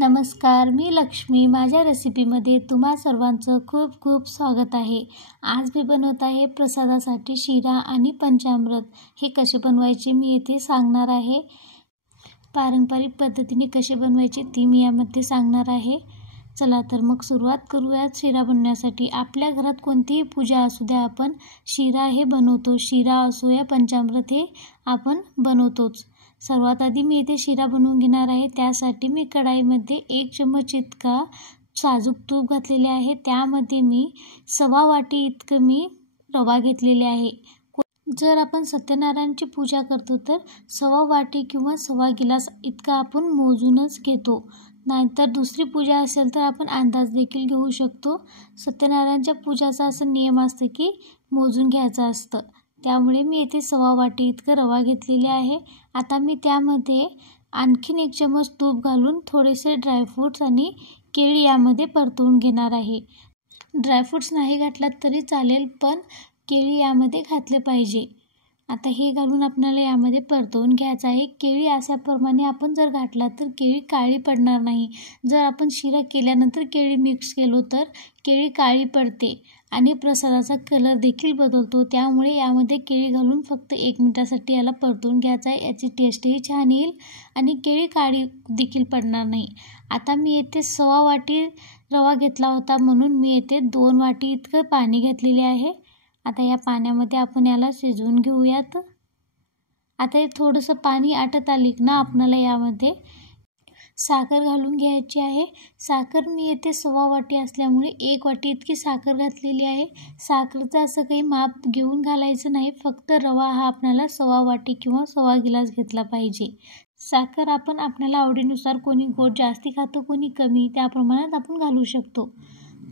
नमस्कार, मी लक्ष्मी. माझ्या रेसिपीमध्ये तुम्हा सर्वांचं खूप खूप स्वागत आहे. आज मी बनवत आहे प्रसादासाठी शिरा आणि पंचामृत. हे कसे बनवायचे मी येथे सांगणार आहे. पारंपरिक पद्धतीने कसे बनवायचे ती मी यामध्ये सांगणार आहे. चला तर मग सुरुवात करूयात शिरा बनवण्यासाठी. आपल्या घरात कोणतीही पूजा असू द्या, आपण शिरा हे बनवतो. शिरा असो या पंचामृत हे आपण बनवतोच. सर्वात आधी मी इथे शिरा बनवून घेणार आहे. त्यासाठी मी कढाईमध्ये 1 चम्मच इतका साजूक तूप घातलेले आहे. त्यामध्ये मी 1/2 वाटी इतकं मी रवा घेतलेले आहे. जर आपण सत्यनारायणची पूजा करतो तर 1/2 वाटी किंवा 1/2 गिलास इतका आपण मोजूनच घेतो. नाहीतर दुसरी पूजा असेल तर आपण अंदाज देखील घेऊ शकतो. सत्यनारायणच्या पूजाचा असा नियम असतं की मोजून घ्यायचं असतं. त्यामुळे मी येथे 1/2 वाटी इतकं रवा घेतलेले आहे. आता मी त्यामध्ये आणखीन 1 चम्मच तूप घालून थोडेसे ड्रायफ्रूट्स आणि केळी यामध्ये परतवून घेणार आहे. ड्रायफ्रूट्स नाही घातलात तरी चालेल, पण केळी यामध्ये घातले पाहिजे. आता हे घालून आपल्याला यामध्ये परतवून घ्यायचं आहे. केळी अशाप्रमाणे आपण जर घातला तर केळी काळी पडणार नाही. जर आपण शिरा केल्यानंतर केळी मिक्स केलो तर केळी काळी पडते आणि प्रसादाचा कलर देखील बदलतो. त्यामुळे यामध्ये केळी घालून फक्त 1 मिनिटासाठी याला परतवून घ्यायचं आहे. याची टेस्टही छान येईल आणि केळी काळी देखील पडणार नाही. आता मी येथे 1/2 वाटी रवा घेतला होता, म्हणून मी येथे 2 वाटी इतकं पाणी घेतलेले आहे. आता या पाण्यामध्ये आपण याला शिजवून घेऊयात. आता हे थोडंसं पाणी आटत आली ना आपल्याला यामध्ये साखर घालून घ्यायची आहे. साखर मी येथे 1/2 वाटी असल्यामुळे 1 वाटी इतकी साखर घातलेली आहे. साखरेचं असं काही माप घेऊन घालायचं नाही, फक्त रवा हा आपल्याला 1/2 वाटी किंवा 1/2 गिलास घेतला पाहिजे. साखर आपण आपल्याला आवडीनुसार, कोणी गोड जास्ती खातं, कोणी कमी, त्या प्रमाणात आपण घालू शकतो.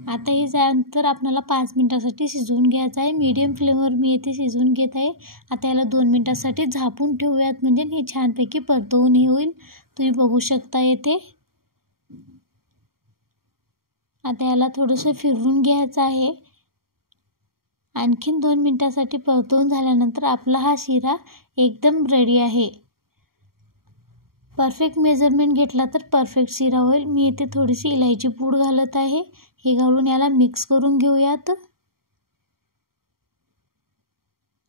आता हे झाल्यानंतर आपल्याला 5 मिनिटासाठी शिजवून घ्यायचं आहे. मीडियम फ्लेमवर मी येथे शिजवून घेत आहे. आता याला 2 मिनिटासाठी झाकून ठेवूयात, म्हणजे हे छानपैकी परतवून हे होईल. तुम्ही बघू शकता येथे. आता याला थोडंसं फिरवून घ्यायचं आहे. आणखीन 2 मिनिटासाठी परतवून झाल्यानंतर आपला हा शिरा एकदम रेडी आहे. परफेक्ट मेजरमेंट घेतला तर परफेक्ट शिरा होईल. मी येथे थोडीशी इलायची पूड घालत आहे. हे घालून याला मिक्स करून घेऊयात.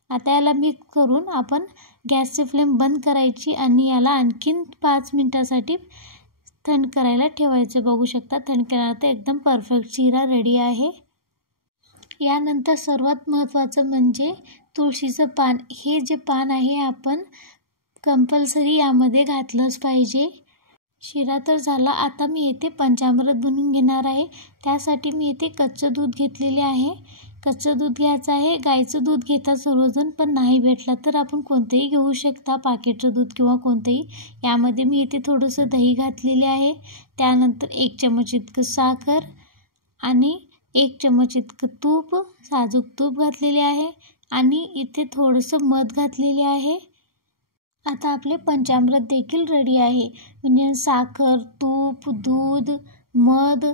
आता याला मिक्स करून आपण गॅसची फ्लेम बंद करायची आणि याला आणखीन 5 मिनिटासाठी थंड करायला ठेवायचं. बघू शकता, थंड केल्यानंतर एकदम परफेक्ट शिरा रेडी आहे. यानंतर सर्वात महत्त्वाचं म्हणजे तुळशीचं पान. हे जे पान आहे आपण कंपल्सरी यामध्ये घातलंच पाहिजे. शिरा तर झाला. आता मी येथे पंचामृत बनवून घेणार आहे. त्यासाठी मी येथे कच्चं दूध घेतलेले आहे. कच्चं दूध घ्यायचं आहे. गाईचं दूध घेतात सर्वजण, पण नाही भेटला तर आपण कोणतेही घेऊ शकता, पाकेटचं दूध किंवा कोणतेही. यामध्ये मी इथे थोडंसं दही घातलेले आहे. त्यानंतर 1 चम्मच इतकं साखर आणि 1 चम्मच इतकं तूप, साजूक तूप घातलेले आहे आणि इथे थोडंसं मध घातलेले आहे. आता आपले पंचामृत देखील रेडी आहे. म्हणजे साखर, तूप, दूध, मध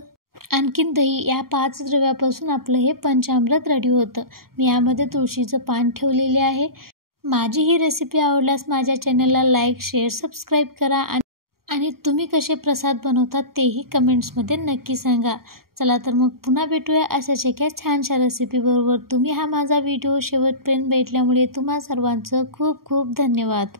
आणखीन दही या 5 द्रव्यापासून आपलं हे पंचामृत रेडी होतं. मी यामध्ये तुळशीचं पान ठेवलेले आहे. माझी ही रेसिपी आवडल्यास माझ्या चॅनलला लाईक, शेअर, सबस्क्राईब करा आणि तुम्ही कसे प्रसाद बनवतात तेही कमेंट्समध्ये नक्की सांगा. चला तर मग पुन्हा भेटूया अशाच एका छानशा रेसिपीबरोबर. तुम्ही हा माझा व्हिडिओ शेवटपर्यंत बघितल्यामुळे तुम्हा सर्वांचं खूप खूप धन्यवाद.